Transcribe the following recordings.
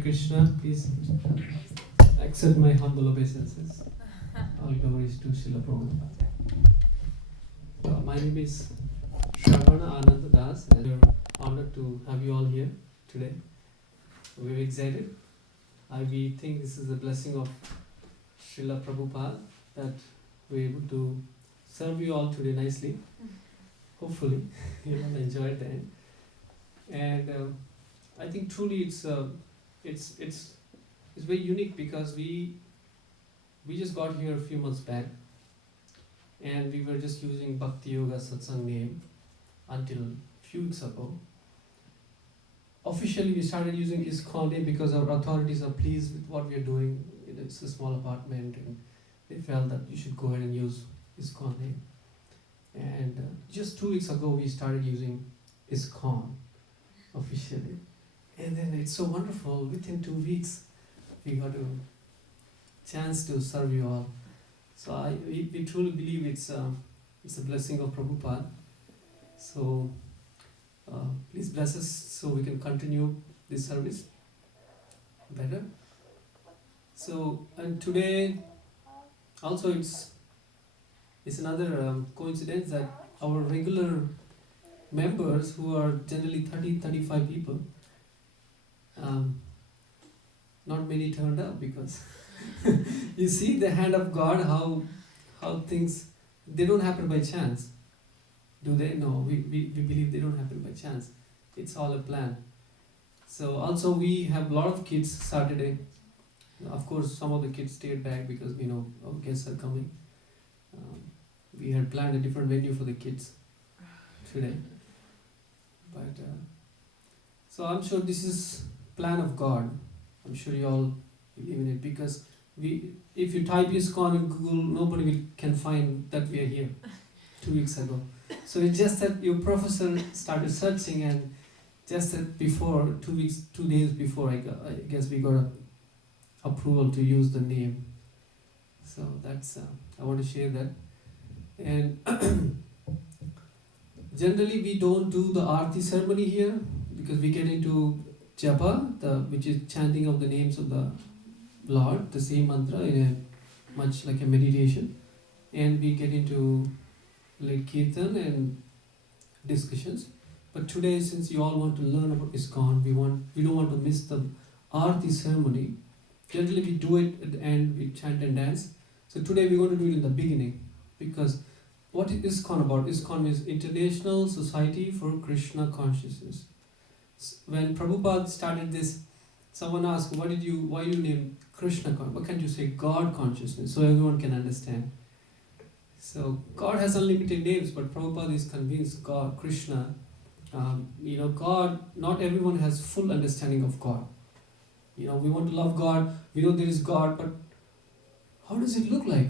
Krishna, please accept my humble obeisances. All glories to Srila Prabhupada. My name is Sravanananda Das, and we're honored to have you all here today. We're excited. We think this is a blessing of Srila Prabhupada that we're able to serve you all today nicely. Hopefully, you'll enjoy it then. And I think truly it's very unique because we just got here a few months back, and we were just using Bhakti Yoga Satsang name until a few weeks ago. Officially, we started using ISKCON name because our authorities are pleased with what we are doing. It's a small apartment, and they felt that you should go ahead and use ISKCON name. And just 2 weeks ago, we started using ISKCON officially. And then it's so wonderful, within 2 weeks, we got a chance to serve you all. So we truly believe it's a blessing of Prabhupada. So please bless us so we can continue this service better. So, and today also it's another coincidence that our regular members, who are generally 30-35 people, not many turned up because you see the hand of God, how things, they don't happen by chance. Do they? No, we believe they don't happen by chance. It's all a plan. So also we have a lot of kids Saturday. Of course, some of the kids stayed back because our guests are coming. We had planned a different venue for the kids today. But so I'm sure this is plan of God. I'm sure you all believe in it because if you type ISKCON in Google, nobody can find that we are here 2 weeks ago. So it's just that your professor started searching, and just that before 2 days before, I guess we got approval to use the name. So that's I want to share that. And generally we don't do the arati ceremony here because we get into japa, which is chanting of the names of the Lord, the same mantra in much like a meditation, and we get into like kirtan and discussions. But today, since you all want to learn about ISKCON, we don't want to miss the arati ceremony. Generally we do it at the end, we chant and dance. So today we're going to do it in the beginning, because what is ISKCON about? ISKCON is International Society for Krishna Consciousness. When Prabhupada started this, someone asked, why you name Krishna? Why can't you say God consciousness so everyone can understand? So God has unlimited names, but Prabhupada is convinced God, Krishna, God, not everyone has full understanding of God. We want to love God, we know there is God, but how does it look like?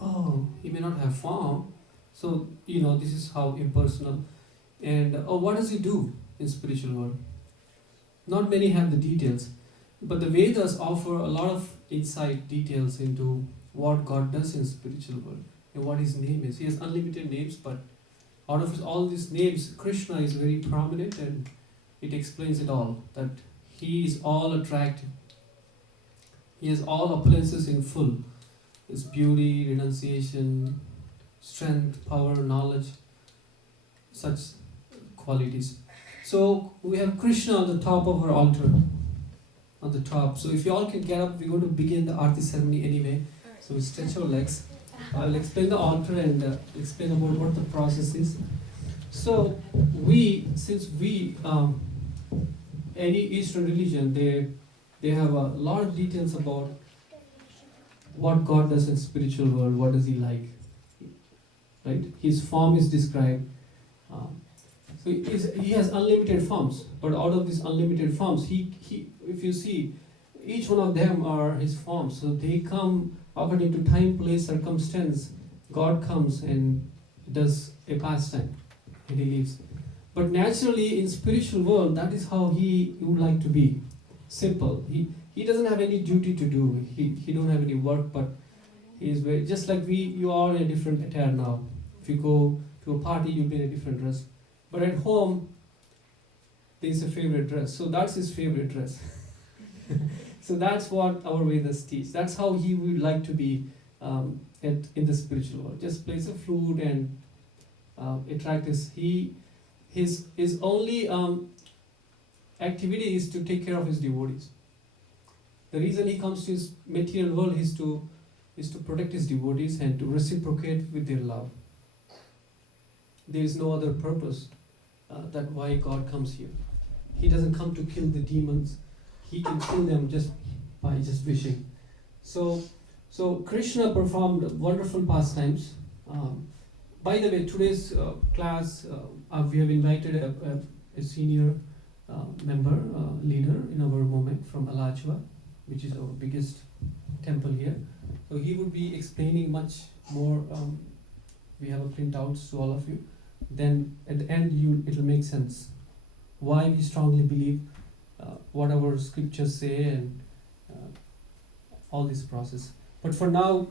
Oh, he may not have form. So, this is how impersonal. And what does he do in spiritual world? Not many have the details, but the Vedas offer a lot of insight details into what God does in spiritual world and what his name is. He has unlimited names, but out of all these names, Krishna is very prominent, and it explains it all, that he is all attractive. He has all appearances in full. His beauty, renunciation, strength, power, knowledge, such qualities. So we have Krishna on the top of our altar, on the top. So if you all can get up, we're going to begin the arati ceremony anyway. So we stretch our legs. I'll explain the altar and explain about what the process is. So any Eastern religion, they have a lot of details about what God does in spiritual world, what does he like, right? His form is described. So he has unlimited forms, but out of these unlimited forms, he if you see, each one of them are his forms. So they come according to time, place, circumstance. God comes and does a pastime, and he leaves. But naturally, in spiritual world, that is how he would like to be. Simple. He doesn't have any duty to do. He don't have any work, but he is very, just like you are in a different attire now. If you go to a party, you'll be in a different dress. But at home, there's a favorite dress. So that's his favorite dress. So that's what our Vedas teach. That's how he would like to be in the spiritual world. Just plays a flute and attract his only activity is to take care of his devotees. The reason he comes to his material world is to protect his devotees and to reciprocate with their love. There is no other purpose that why God comes here. He doesn't come to kill the demons. He can kill them just by just wishing. So Krishna performed wonderful pastimes. By the way, today's class, we have invited a senior member, leader in our movement from Alachua, which is our biggest temple here. So he would be explaining much more. We have a printouts to all of you. Then at the end, it'll make sense why we strongly believe what our scriptures say and all this process. But for now,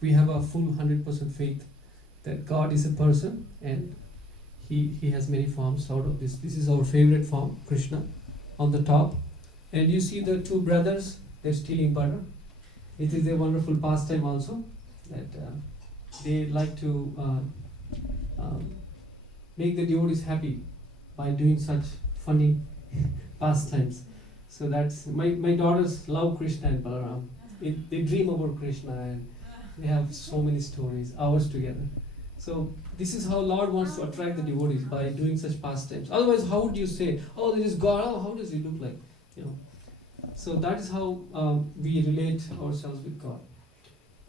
we have a full 100% faith that God is a person and He has many forms out of this. This is our favorite form, Krishna, on the top. And you see the two brothers, they're stealing butter. It is a wonderful pastime also, that they like to make the devotees happy by doing such funny pastimes. So that's, my daughters love Krishna and Balaram. They dream about Krishna and they have so many stories, hours together. So this is how Lord wants to attract the devotees, by doing such pastimes. Otherwise, how would you say, oh, there is God, oh, how does he look like? So that is how we relate ourselves with God.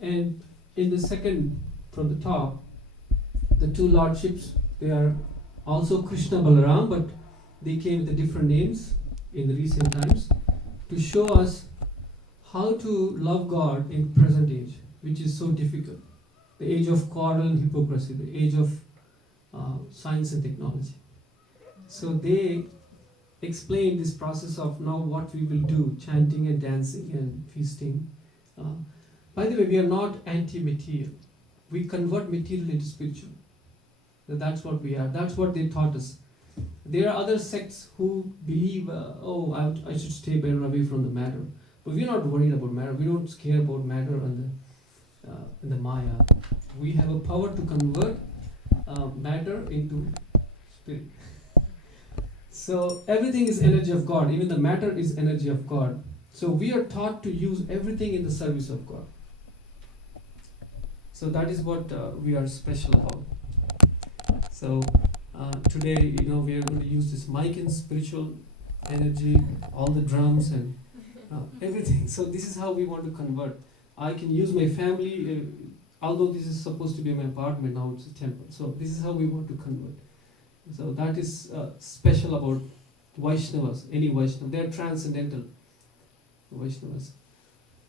And in the second, from the top, the two lordships, they are also Krishna Balaram, but they came with different names in the recent times to show us how to love God in present age, which is so difficult. The age of quarrel and hypocrisy, the age of science and technology. So they explain this process of now what we will do, chanting and dancing and feasting. By the way, we are not anti-material. We convert material into spiritual. So that's what we are. That's what they taught us. There are other sects who believe, I should stay better away from the matter. But we're not worried about matter. We don't care about matter and the Maya. We have a power to convert matter into spirit. So everything is energy of God. Even the matter is energy of God. So we are taught to use everything in the service of God. So that is what we are special about. So today, we are going to use this mic in spiritual energy, all the drums and everything. So this is how we want to convert. I can use my family, although this is supposed to be my apartment, now it's a temple. So this is how we want to convert. So that is special about Vaishnavas, any Vaishnava. They are transcendental Vaishnavas.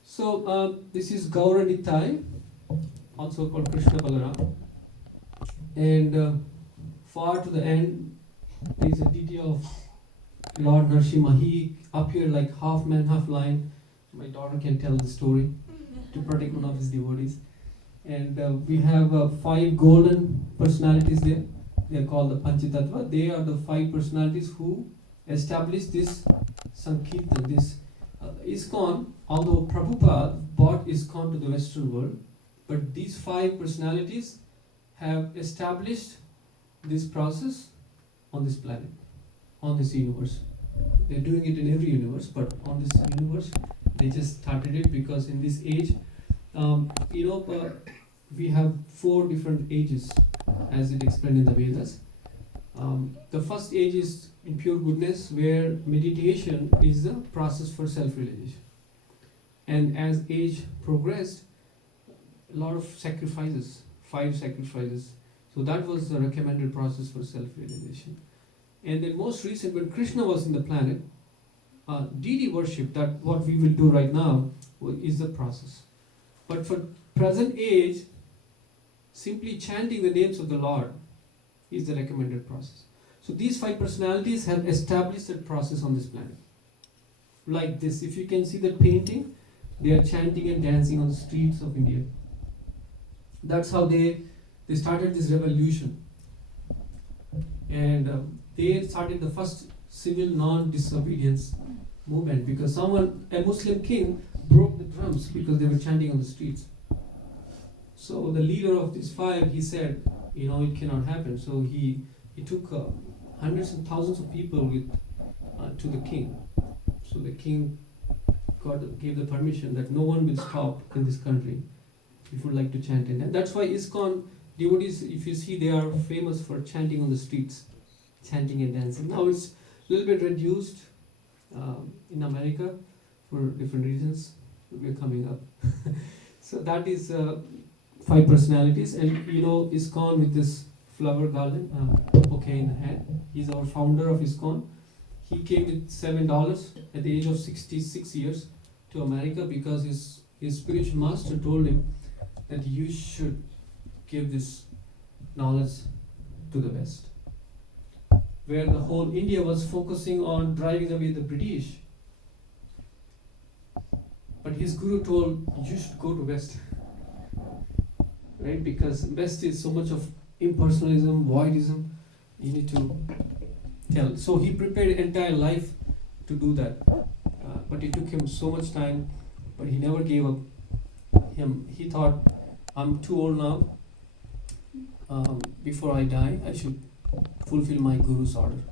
So this is Gaura Nitai, also called Krishna Balaram. And far to the end, there is a detail of Lord Nrishima. He appeared like half man, half lion. My daughter can tell the story to protect one of his devotees. And we have 5 golden personalities there. They are called the Panchatatva. They are the 5 personalities who established this Sankirtan, this ISKCON. Although Prabhupada brought ISKCON to the Western world, but these 5 personalities have established this process on this planet, on this universe. They're doing it in every universe, but on this universe, they just started it because in this age, we have 4 different ages, as it explained in the Vedas. The first age is in pure goodness, where meditation is the process for self-realization. And as age progressed, a lot of sacrifices, 5 sacrifices. So that was the recommended process for self-realization. And then most recent, when Krishna was in the planet, deity worship, that what we will do right now, is the process. But for present age, simply chanting the names of the Lord is the recommended process. So these 5 personalities have established that process on this planet. Like this, if you can see that painting, they are chanting and dancing on the streets of India. That's how they started this revolution. and they started the first civil non-disobedience movement because a Muslim king broke the drums because they were chanting on the streets. So the leader of these five, he said, it cannot happen. So he took hundreds and thousands of people to the king. So the king gave the permission that no one will stop in this country if you would like to chant. And that's why ISKCON devotees, if you see, they are famous for chanting on the streets, chanting and dancing. Now it's a little bit reduced in America for different reasons. We're coming up. So that is 5 personalities, and ISKCON with this flower garland, bouquet in the hand. He's our founder of ISKCON. He came with $7 at the age of 66 years to America because his spiritual master told him that you should give this knowledge to the West. Where the whole India was focusing on driving away the British. But his guru told, you should go to West. Right? Because West is so much of impersonalism, voidism, you need to tell. So he prepared entire life to do that. But it took him so much time, but he never gave up. He thought, I'm too old now. Before I die, I should fulfill my guru's order.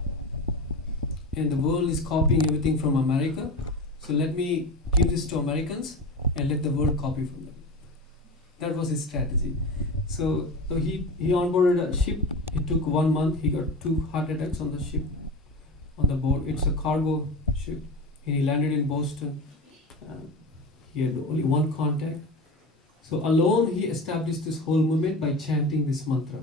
And the world is copying everything from America. So let me give this to Americans and let the world copy from them. That was his strategy. So he onboarded a ship. It took 1 month. He got 2 heart attacks on the ship, on the board. It's a cargo ship. And he landed in Boston. He had only 1 contact. So alone he established this whole movement by chanting this mantra.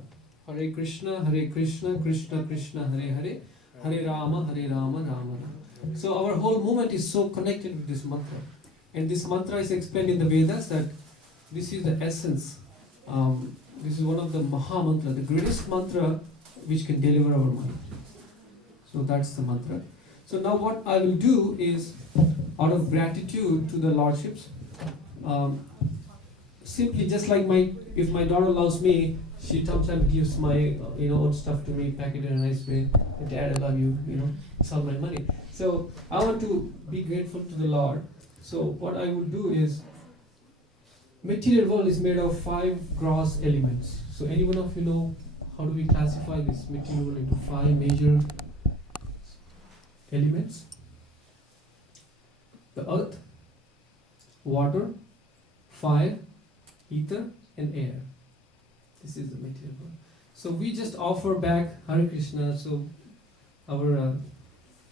Hare Krishna, Krishna Krishna, Hare Hare, Hare Rama, Rama Rama. So our whole movement is so connected with this mantra. And this mantra is explained in the Vedas that this is the essence. This is one of the Maha Mantra, the greatest mantra which can deliver our mind. So that's the mantra. So now what I will do is, out of gratitude to the Lordships, simply just like if my daughter loves me, she sometimes gives my own stuff to me, pack it in a nice way. Dad, I love you, it's all my money. So I want to be grateful to the Lord. So what I will do is, material world is made of 5 gross elements. So anyone of you know how do we classify this material world into 5 major elements? The earth, water, fire, ether and air. This is the material world. So we just offer back Hare Krishna. So our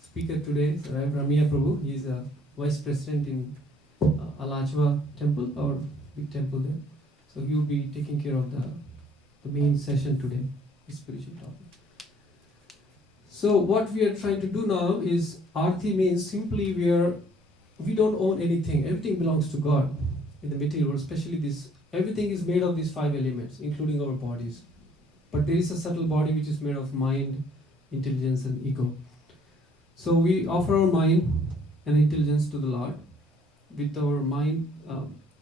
speaker today, Ramya Prabhu, he is a vice president in Alachua temple, our big temple there. So he will be taking care of the main session today, the spiritual topic. So what we are trying to do now is, arati means simply we don't own anything. Everything belongs to God in the material world, especially this. Everything is made of these 5 elements, including our bodies. But there is a subtle body which is made of mind, intelligence and ego. So we offer our mind and intelligence to the Lord. With our mind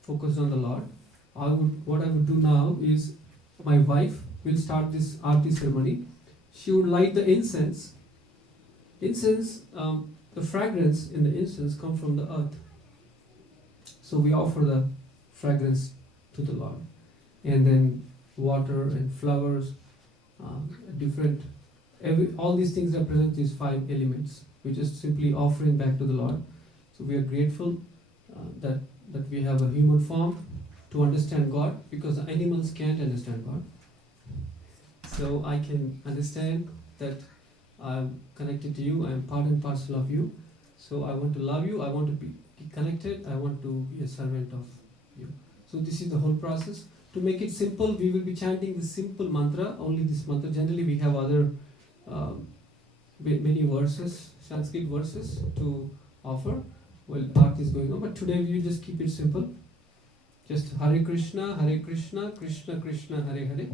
focused on the Lord, what I would do now is, my wife will start this arati ceremony. She would light the incense. Incense, the fragrance in the incense comes from the earth. So we offer the fragrance to the Lord. And then water and flowers, all these things represent these 5 elements. We're just simply offering back to the Lord. So we are grateful that we have a human form to understand God, because animals can't understand God. So I can understand that I'm connected to you, I'm part and parcel of you. So I want to love you, I want to be connected, I want to be a servant of you. So this is the whole process. To make it simple, we will be chanting this simple mantra, only this mantra. Generally we have other many verses, Sanskrit verses to offer while arati is going on, but today we just keep it simple. Just Hare Krishna, Krishna Krishna, Hare Hare,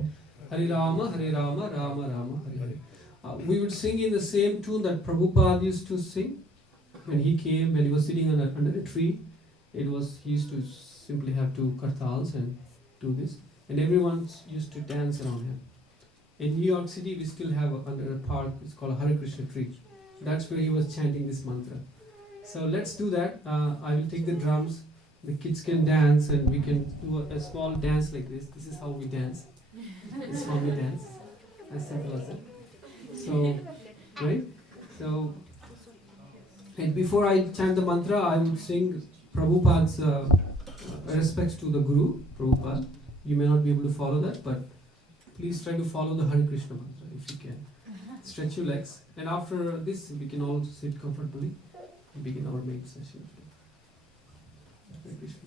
Hare Rama, Rama Rama, Hare Hare. We would sing in the same tune that Prabhupada used to sing when he came, when he was sitting under a tree. He used to simply have 2 kartals and do this, and everyone used to dance around him. In New York City, we still have under a park, it's called a Hare Krishna tree. So that's where he was chanting this mantra. So let's do that. I will take the drums. The kids can dance, and we can do a small dance like this. This is how we dance. It's how we dance. As simple as that. So, right? So, and before I chant the mantra, I would sing Prabhupada's respects to the Guru, Prabhupada. You may not be able to follow that, but please try to follow the Hare Krishna mantra if you can. Stretch your legs. And after this, we can all sit comfortably and begin our main session. Hare Krishna.